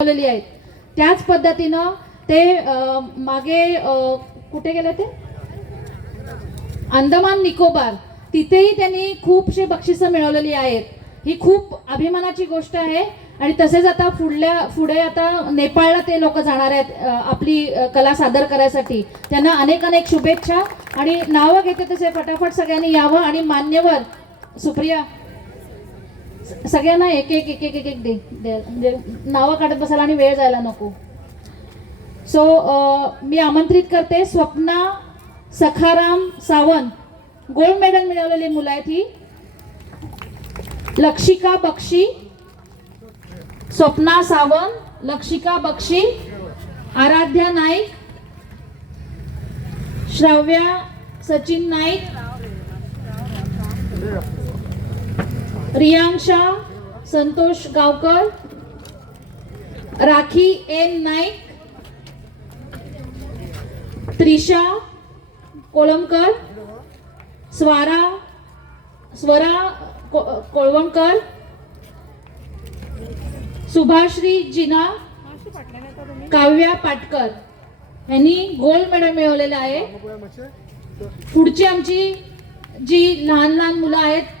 आहेत. त्याच पद्धतीनं ते मागे कुठे गेले ते अंदमान निकोबार, तिथेही त्यांनी खूपशे बक्षिसं मिळवलेली आहेत. ही खूप अभिमानाची गोष्ट आहे. आणि तसेच आता पुढे आता नेपाळला ते लोक जाणार आहेत आपली कला सादर करायसाठी. त्यांना अनेक अनेक शुभेच्छा. आणि नावं घेते तसे फटाफट सगळ्यांनी यावं. आणि मान्यवर सुप्रिया सगळ्यांना एक एक एक एक एक दे म्हणजे नावं काढत बसायला आणि वेळ जायला नको. सो मी आमंत्रित करते स्वप्ना सखाराम सावंत, गोल्ड मेडल मिळवलेली मुलं आहेत ही. लक्षिका बक्षी, स्वप्ना सावंत, लक्षिका बक्षी, आराध्या नाईक, श्राव्या सचिन नाईक, रियांशा संतोष गावकर, राखी एन नाईक, त्रिशा कोळंबकर, स्वरा कोळवणकर, सुभाश्री जिना, काव्या पाटकर यांनी गोल्ड मेडल मिळवलेलं आहे. पुढची आमची जी लहान लहान मुलं आहेत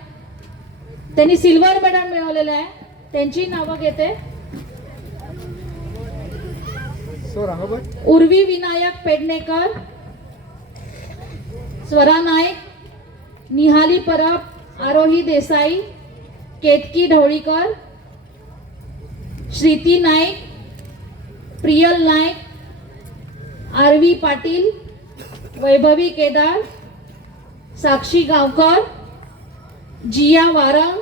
त्यांनी सिल्वर मेडल मिळवलेलं आहे. त्यांची नावं घेते. उर्वी विनायक पेडणेकर, स्वरा नाईक, निहाली परब, आरोही देसाई, केतकी ढवळीकर, श्रीती नाईक, प्रियल नाईक, आरवी पाटील, वैभवी केदार, साक्षी गावकर, जिया वारंग,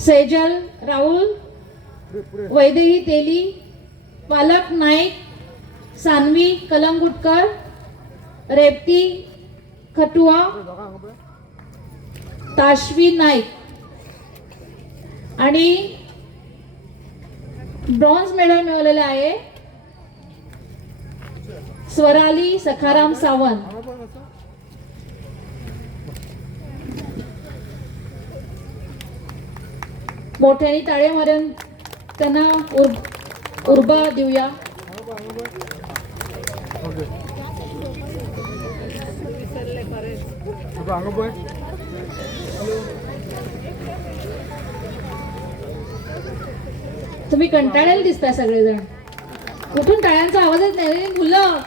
सेजल राहुल, वैदेही तेली, पालक नाईक, सानवी कलंगुटकर, रेवती खटुआ, ताश्वी नाईक. आणि ब्रॉन्झ मेडल मिळवलेलं आहे स्वराली सखाराम सावंत. मोठ्याने टाळे मारून त्यांना उर्बा देऊया. तुम्ही कंटाळलेले दिसता सगळेजण. कुठून टाळ्यांचा आवाजच नाही. मुलं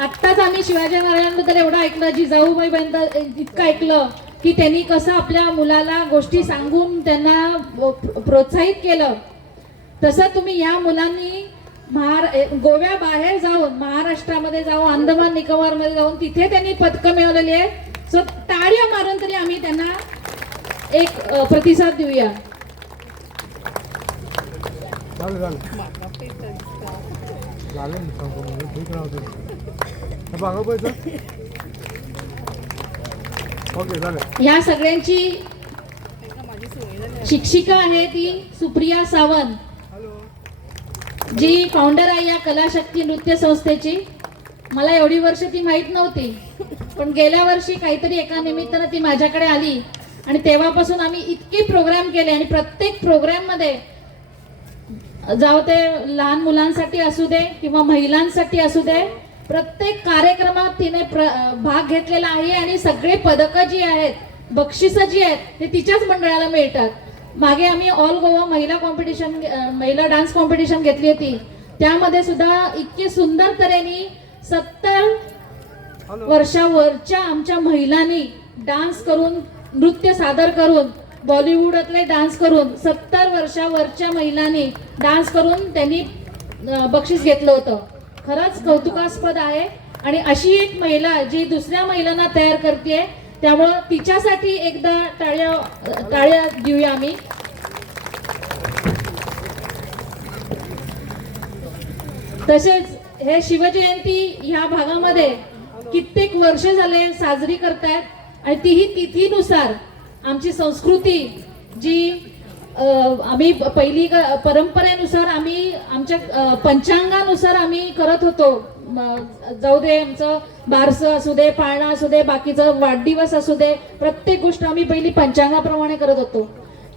आत्ताच आम्ही शिवाजी महाराजांबद्दल एवढं ऐकलं, जिजाऊबाईबद्दल इतकं ऐकलं की त्यांनी कसं आपल्या मुलाला गोष्टी सांगून त्यांना प्रोत्साहित केलं. तसं तुम्ही या मुलांनी गोव्या बाहेर जाऊन, महाराष्ट्रामध्ये जाऊन, अंदमान निकोबार मध्ये जाऊन तिथे त्यांनी पदकं मिळवलेली आहेत. सो टाळ्या मारून तरी आम्ही त्यांना एक प्रतिसाद देऊया. या सगळ्यांची शिक्षिका आहे ती सुप्रिया सावंत, जी फाउंडर आहे या कलाशक्ती नृत्य संस्थेची. मला एवढी वर्ष ती माहित नव्हती, पण गेल्या वर्षी काहीतरी एका निमित्तानं ती माझ्याकडे आली आणि तेव्हापासून आम्ही इतके प्रोग्राम केले. आणि प्रत्येक प्रोग्राम मध्ये जाऊ ते लहान मुलांसाठी असू दे किंवा महिलांसाठी असू दे, प्रत्येक कार्यक्रमात तिने भाग घेतलेला आहे. आणि सगळे पदकं जी आहेत, बक्षिसं जी आहेत, ते तिच्याच मंडळाला मिळतात. मागे आम्ही ऑल गोवा महिला डान्स कॉम्पिटिशन घेतली होती. त्यामध्ये सुद्धा इतके सुंदर तऱ्हेने 70 वर्षावरच्या आमच्या महिलांनी डान्स करून, नृत्य सादर करून, बॉलिवूडतले डान्स करून 70 वर्षावरच्या महिलांनी डान्स करून त्यांनी बक्षीस घेतलं होतं. खरंच कौतुकास्पद आहे. आणि अशी एक महिला जी दुसऱ्या महिलांना तयार करते, त्यामुळं तिच्यासाठी एकदा टाळ्या देऊया आम्ही. तसेच हे शिवजयंती ह्या भागामध्ये कित्येक वर्ष झाले साजरी करतायत. आणि तीही तिथीनुसार आमची संस्कृती जी आम्ही पहिली परंपरेनुसार आम्ही आमच्या पंचांगानुसार आम्ही करत होतो. जाऊ दे आमचं बारसं असू दे, पाळणा असू दे, बाकीचं वाढदिवस असू दे, प्रत्येक गोष्ट आम्ही पहिली पंचांगाप्रमाणे करत होतो.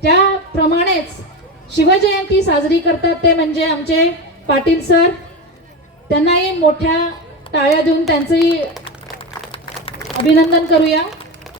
त्याप्रमाणेच शिवजयंती साजरी करतात ते म्हणजे आमचे पाटील सर. त्यांनाही मोठ्या टाळ्या देऊन त्यांचंही अभिनंदन करूया.